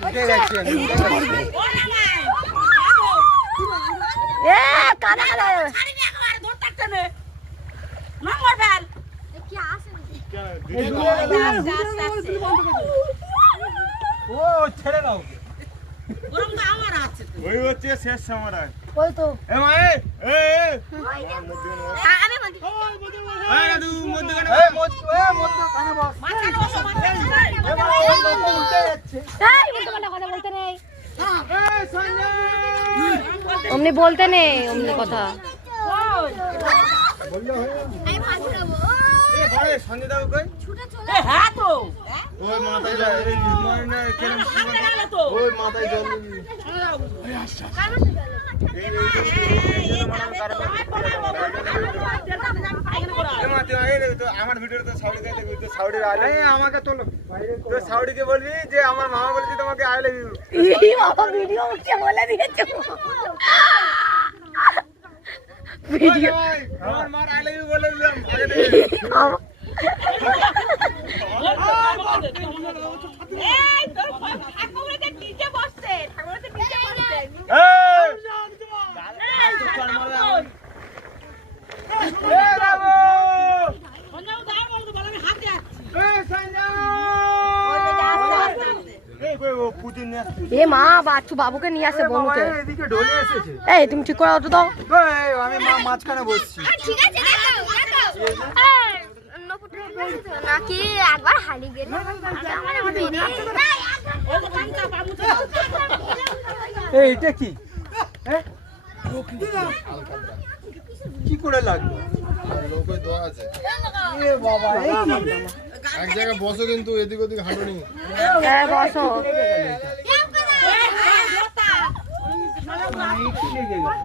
উঠে যাচ্ছে এ কানা কানা ছাড়ি নি একবার ধর থাকতে নে নম্বর ফেল কি আসে ও ছেড়ে দাও ওরম তো আমার আছে তো ওই হচ্ছে শেষ সময় ওই তো এ মাই এ আমি বলছি এই দাদু মধ্যে কেন এই মধ্যে কানে বস মাথা বসো মাথা এ মা ওই লোক উঠে যাচ্ছে এই উল্টো পাল্টা কথা বলতে নেই এই সঞ্জয় অমনি বলতে নেই অমনি কথা বললে হয় আমি ভাত খাবো এ বড় সঞ্জয় দাও কই ছুটে চলে এ হ্যাঁ তো ওই মাথায় যা এই মানে কেরম সামনে গেল তো ওই মাথায় জল কার মধ্যে গেল এ মা তুই আগে দেখ তো আমার ভিডিওতে তো সাউডি কে দেখবি তো সাউডির আই লাভ এই আমাকে তোলো বাইরে তো সাউডিকে বলবি যে আমার মামা বলেছে তোমাকে আই লাভ ইউ এই বাবা ভিডিও উঠছে বলে দিয়েছে ভিডিও আমার মার আই লাভ ইউ বলে দিলাম আগে দেখে এই তোর ঠাকুরেতে নিচে বসছে ঠাকুরেতে নিচে বসছে এ বাবু সঞ্জয় দাও বল তো বল আমি হাতে আছি এ সঞ্জয় এই কই ও পুতিন নিয়ে আসছে এ মা বাচ্চু বাবুকে নিয়ে আসে বনুকে এদিকে ঢলে এসেছে এই তুমি ঠিক করে অত দাও এই আমি মাঝখানে বসছি ঠিক আছে দেখাও নপুটে বলতো নাকি একবার হারিয়ে গেল আমার মনে নেই ও তো পামচা পামচা এই এটা কি হ্যাঁ কি করে লাগলো লোকে দোয়া আছে এ বাবা এই কি? এক জায়গায় বসো কিন্তু এদিক ওদিক হাঁটুনি হ্যাঁ বসো এই হাত জোতা এই কি লেগে গেল?